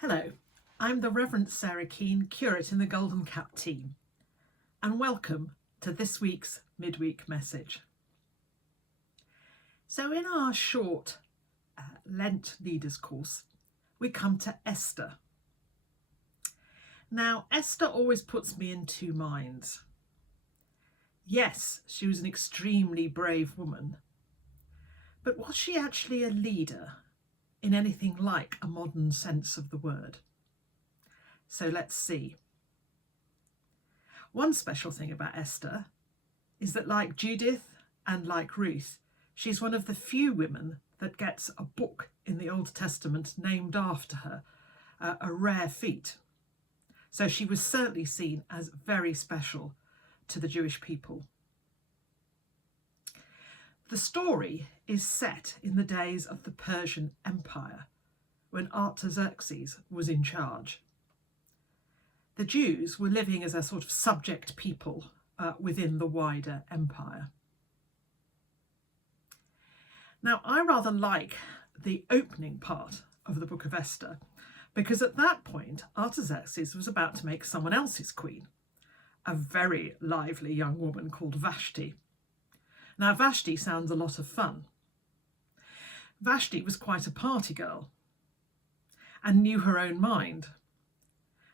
Hello, I'm the Reverend Sarah Keane, curate in the Golden Cap team, and welcome to this week's Midweek message. So in our short Lent leaders course, we come to Esther. Now, Esther always puts me in two minds. Yes, she was an extremely brave woman, but was she actually a leader in anything like a modern sense of the word? So let's see. One special thing about Esther is that, like Judith and like Ruth, she's one of the few women that gets a book in the Old Testament named after her, a rare feat. So she was certainly seen as very special to the Jewish people. The story is set in the days of the Persian Empire, when Artaxerxes was in charge. The Jews were living as a sort of subject people within the wider empire. Now, I rather like the opening part of the Book of Esther, because at that point, Artaxerxes was about to make someone else's queen, a very lively young woman called Vashti. Now, Vashti sounds a lot of fun. Vashti was quite a party girl and knew her own mind.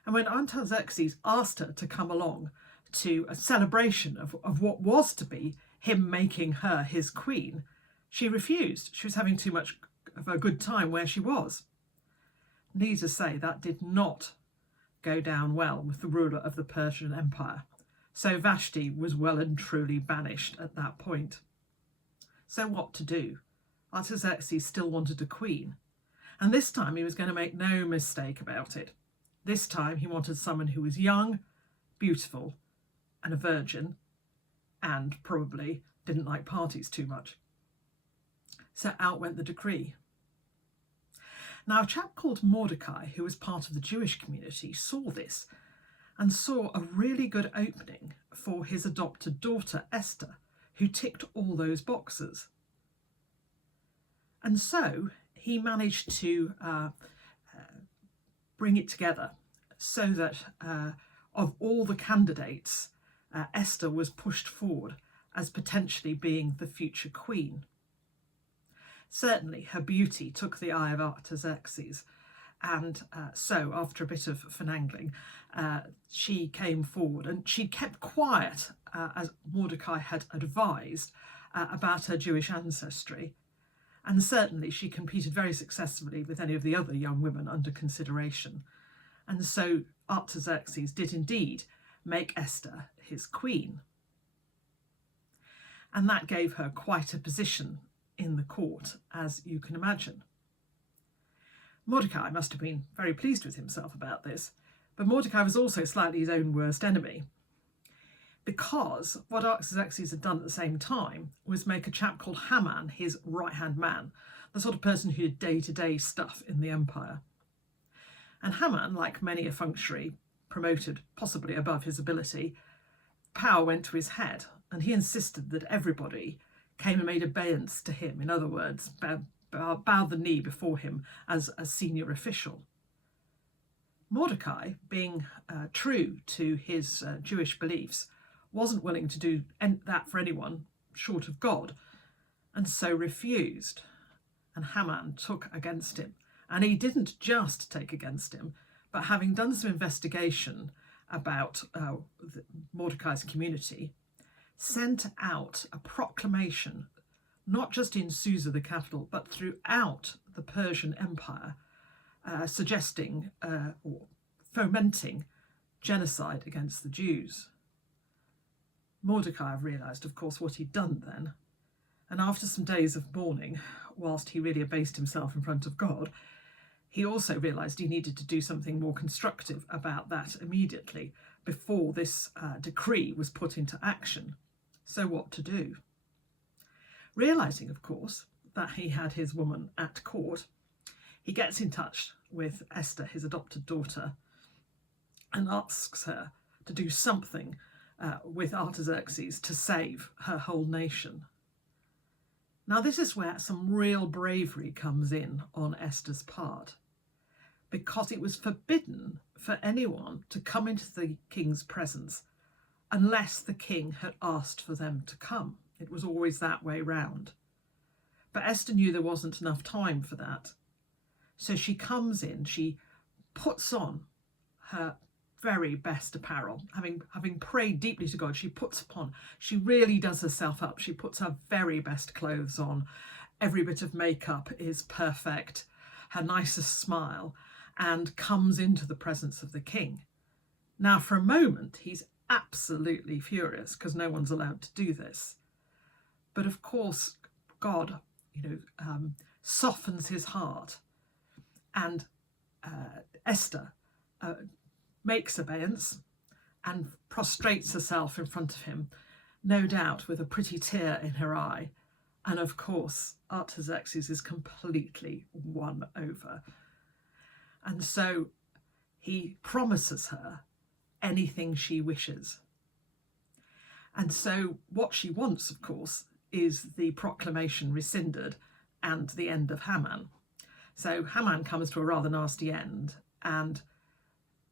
And when Artaxerxes asked her to come along to a celebration of what was to be him making her his queen, she refused. She was having too much of a good time where she was. Needless to say, that did not go down well with the ruler of the Persian Empire. So Vashti was well and truly banished at that point. So what to do? Artaxerxes still wanted a queen. And this time he was going to make no mistake about it. This time he wanted someone who was young, beautiful, and a virgin, and probably didn't like parties too much. So out went the decree. Now, a chap called Mordecai, who was part of the Jewish community, saw this and saw a really good opening for his adopted daughter, Esther, who ticked all those boxes. And so he managed to bring it together so that of all the candidates, Esther was pushed forward as potentially being the future queen. Certainly her beauty took the eye of Artaxerxes, and so after a bit of finagling, she came forward, and she kept quiet as Mordecai had advised about her Jewish ancestry. And certainly she competed very successfully with any of the other young women under consideration. And so Artaxerxes did indeed make Esther his queen. And that gave her quite a position in the court, as you can imagine. Mordecai must have been very pleased with himself about this, but Mordecai was also slightly his own worst enemy, because what Artaxerxes had done at the same time was make a chap called Haman his right-hand man, the sort of person who did day-to-day stuff in the empire. And Haman, like many a functionary promoted possibly above his ability, power went to his head, and he insisted that everybody came and made obeisance to him. In other words, bowed the knee before him as a senior official. Mordecai, being true to his Jewish beliefs, wasn't willing to do that for anyone short of God, and so refused. And Haman took against him. And he didn't just take against him, but having done some investigation about Mordecai's community, sent out a proclamation, not just in Susa, the capital, but throughout the Persian Empire, suggesting or fomenting genocide against the Jews. Mordecai realised, of course, what he'd done then, and after some days of mourning, whilst he really abased himself in front of God, he also realised he needed to do something more constructive about that immediately before this decree was put into action. So what to do? Realising, of course, that he had his woman at court, he gets in touch with Esther, his adopted daughter, and asks her to do something with Artaxerxes to save her whole nation. Now, this is where some real bravery comes in on Esther's part, because it was forbidden for anyone to come into the king's presence unless the king had asked for them to come. It was always that way round. But Esther knew there wasn't enough time for that. So she comes in, she puts on her very best apparel. Having prayed deeply to God, she really does herself up. She puts her very best clothes on. Every bit of makeup is perfect, her nicest smile, and comes into the presence of the king. Now, for a moment, he's absolutely furious because no one's allowed to do this. But of course, God, softens his heart, and Esther makes obeisance and prostrates herself in front of him, no doubt with a pretty tear in her eye. And of course, Artaxerxes is completely won over. And so he promises her anything she wishes. And so what she wants, of course, is the proclamation rescinded and the end of Haman. So Haman comes to a rather nasty end, and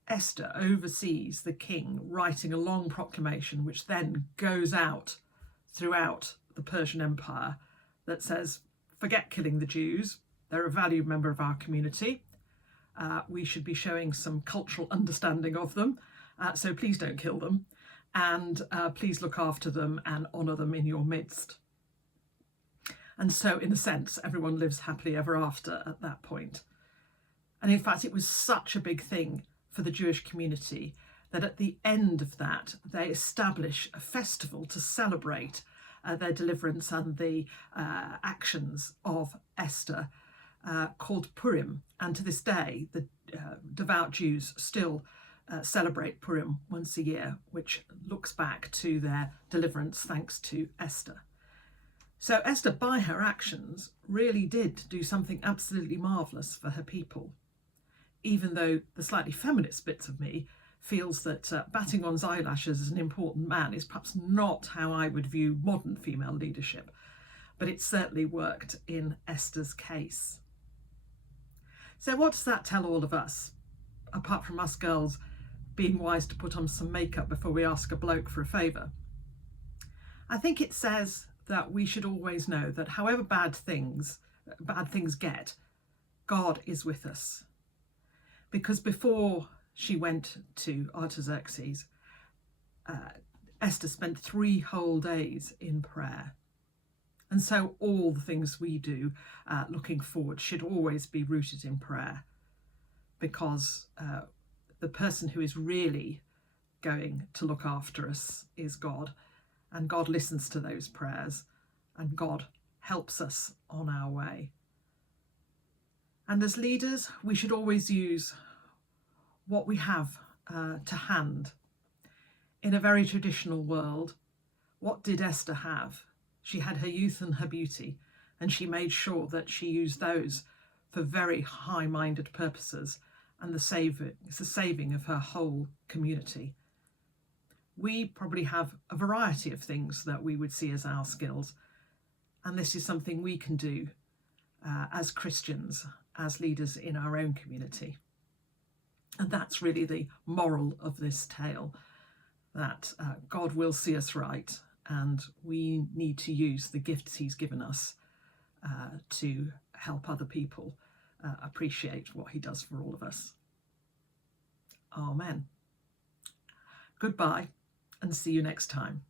Esther oversees the king writing a long proclamation which then goes out throughout the Persian Empire that says, forget killing the Jews, they're a valued member of our community. We should be showing some cultural understanding of them, so please don't kill them, and please look after them and honour them in your midst. And so, in a sense, everyone lives happily ever after at that point. And in fact, it was such a big thing for the Jewish community that at the end of that, they establish a festival to celebrate their deliverance and the actions of Esther, called Purim. And to this day, the devout Jews still celebrate Purim once a year, which looks back to their deliverance thanks to Esther. So Esther, by her actions, really did do something absolutely marvellous for her people, even though the slightly feminist bits of me feels that batting one's eyelashes as an important man is perhaps not how I would view modern female leadership, but it certainly worked in Esther's case. So what does that tell all of us, apart from us girls being wise to put on some makeup before we ask a bloke for a favour? I think it says that we should always know that however bad things get, God is with us. Because before she went to Artaxerxes, Esther spent 3 whole days in prayer. And so all the things we do looking forward should always be rooted in prayer, because the person who is really going to look after us is God, and God listens to those prayers, and God helps us on our way. And as leaders, we should always use what we have to hand. In a very traditional world, what did Esther have? She had her youth and her beauty, and she made sure that she used those for very high-minded purposes and the saving of her whole community. We probably have a variety of things that we would see as our skills, and this is something we can do as Christians, as leaders in our own community. And that's really the moral of this tale, that God will see us right, and we need to use the gifts he's given us to help other people appreciate what he does for all of us. Amen. Goodbye, and see you next time.